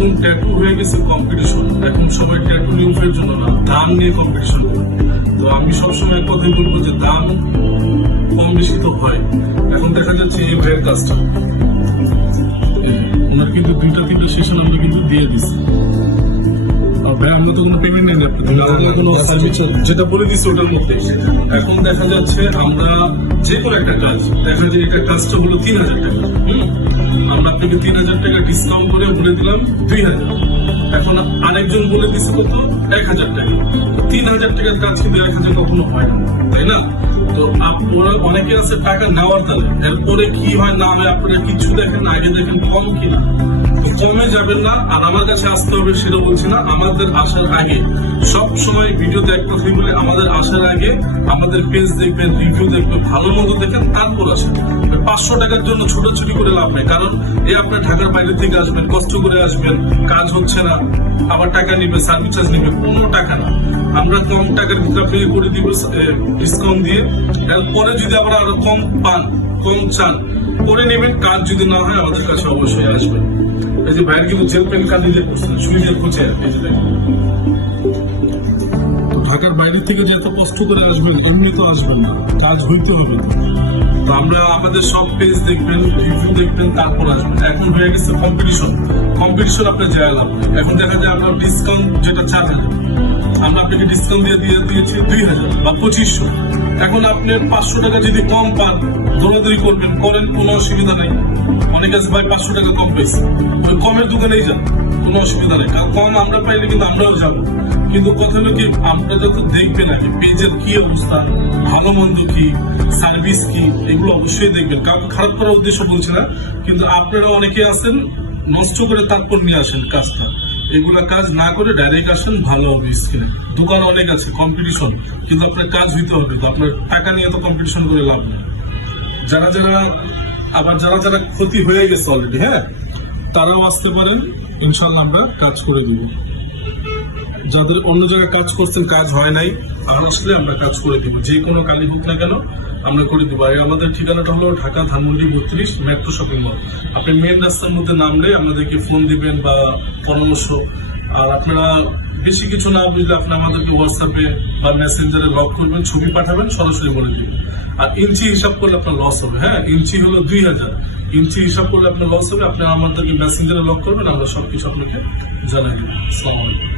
এখন ট্যাটু হয়ে গেছে কম্পিটিশন এখন সবাই ট্যাটু নিউজের জন্য না, দাম নিয়ে কম্পিটিশন করে। তো আমি সবসময় কথাই বলব যে দাম কম বেশি তো হয়। এখন দেখা যাচ্ছে এই ভাইয়ের কাজটা। ওনার কিন্তু দুইটা তিনটা সেশন আমরা কিন্তু দিয়ে দিচ্ছি ভাই আমরা তো কোনো পেমেন্ট নেই আমাদের কোনো সার্ভিস যেটা বলে দিচ্ছি ওটার মধ্যে। এখন দেখা যাচ্ছে আমরা যে কোনো একটা কাজ দেখা যায় এটা কাজটা হলো তিন হাজার টাকা। আমরা আপনাকে তিন হাজার টাকা ডিসকাউন্ট করে বলে দিলাম দুই হাজার। এখন আরেকজন বলে দিচ্ছে কত এক হাজার টাকা। তিন হাজার টাকার কাজ কিন্তু এক হাজার কখনো হয় না তাই না? তো আপনারা অনেকে আছে টাকা নেওয়ার দ্বারা। এরপরে কি হয় না হয় আপনারা কিছু দেখেন আগে দেখেন কম কিনা। তো কমে যাবেন না আর আমার কাছে আসতে হবে সেটা বলছি না আমাদের আসার আগে সব সময় এক কথাই বলে আমাদের আসার আগে আমাদের পেজ দেখবেন রিভিউ দেখবেন, ভালো মন্দ দেখেন, তারপর আসেন পাঁচশো টাকার জন্য ছোটাছুটি করে লাভ নেই। কারণ এই আপনার ঢাকার বাইরে থেকে আসবেন, কষ্ট করে আসবেন, কাজ হচ্ছে না, আবার টাকা নিবে সার্ভিস চার্জ নিবে, কোনো টাকা না। আমরা কম টাকার ভিতরে আপনাকে করে দিব ডিসকাউন্ট দিয়ে। এরপরে যদি আবার আরও কম পান, কম চান, করে নেবেন। কাজ যদি না হয়, আমাদের কাছে অবশ্যই আসবেন এই যে ভাইয়ের কিন্তু জেল পেন কার্ড দিতে করছেন সুইজের খুঁজে এই যে। ঢাকার বাইরে থেকে যে এত কষ্ট করে আসবেন এমনি তো আসবেন না, কাজ হইতে হবে। তো আমরা আমাদের সব পেজ দেখবেন রিভিউ দেখবেন, তারপর আসবেন। এখন হয়ে গেছে কম্পিটিশন কম্পিটিশন আপনার যায় লাভ এখন দেখা যায় আপনার ডিসকাউন্ট যেটা চার হাজার, আমরা আপনাকে ডিসকাউন্ট দিয়ে দিয়ে দিয়েছি দুই হাজার বা পঁচিশশো। এখন আপনি পাঁচশো টাকা যদি কম পান, দৌড়াদৌড়ি করবেন, করেন, কোনো অসুবিধা নেই। অনেক আছে, ভাই, পাঁচশো টাকা কম পেয়েছে। ওই কমের দোকানেই যান, কোনো অসুবিধা নেই। কারণ কম আমরা পাইলে কিন্তু আমরাও যাব। কিন্তু কথা হলো কি, আপনারা যত দেখবেন আগে পেজের কি অবস্থা, ভালো মন্দ কি, সার্ভিস কি, এগুলো অবশ্যই দেখবেন। কাউকে খারাপ করার উদ্দেশ্য বলছি না, কিন্তু আপনারা অনেকে আছেন, নষ্ট করে তারপর নিয়ে আসেন কাজটা। এগুলা কাজ না করে ডাইরেক্ট আসেন, ভালো হবে স্কিলে দোকান অনেক আছে কম্পিটিশন কিন্তু আপনার কাজ হইতে হবে তো, আপনার টাকা নিয়ে তো কম্পিটিশন করে লাভ নেই। যারা যারা, আবার যারা যারা ক্ষতি হয়ে গেছে অলরেডি হ্যাঁ? তারাও আসতে পারেন ইনশাল্লাহ আমরা কাজ করে দিব। যাদের অন্য জায়গায় কাজ করছেন, কাজ হয় নাই, তারা আসলে আমরা কাজ করে দিব। যে কোনো কালি হোক না কেন, আমরা করে দিব। আর আমাদের ঠিকানাটা হলো ঢাকা ধানমন্ডি বত্রিশ মেট্রো শপিং মল। আপনি মেন রাস্তার মধ্যে নামলে আমাদেরকে ফোন দিবেন বা পরামর্শ। আর আপনারা বেশি কিছু না বুঝলে আপনি আমাদেরকে হোয়াটসঅ্যাপে বা মেসেঞ্জারে লক করবেন, ছবি পাঠাবেন, সরাসরি বলে দিবেন। আর ইঞ্চি হিসাব করলে আপনার লস হবে হ্যাঁ? ইঞ্চি হলো দুই হাজার। ইঞ্চি হিসাব করলে আপনার লস হবে, আপনি আমাদেরকে মেসেঞ্জারে লক করবেন, আমরা সব কিছু আপনাকে জানাই দেবো। আসসালামু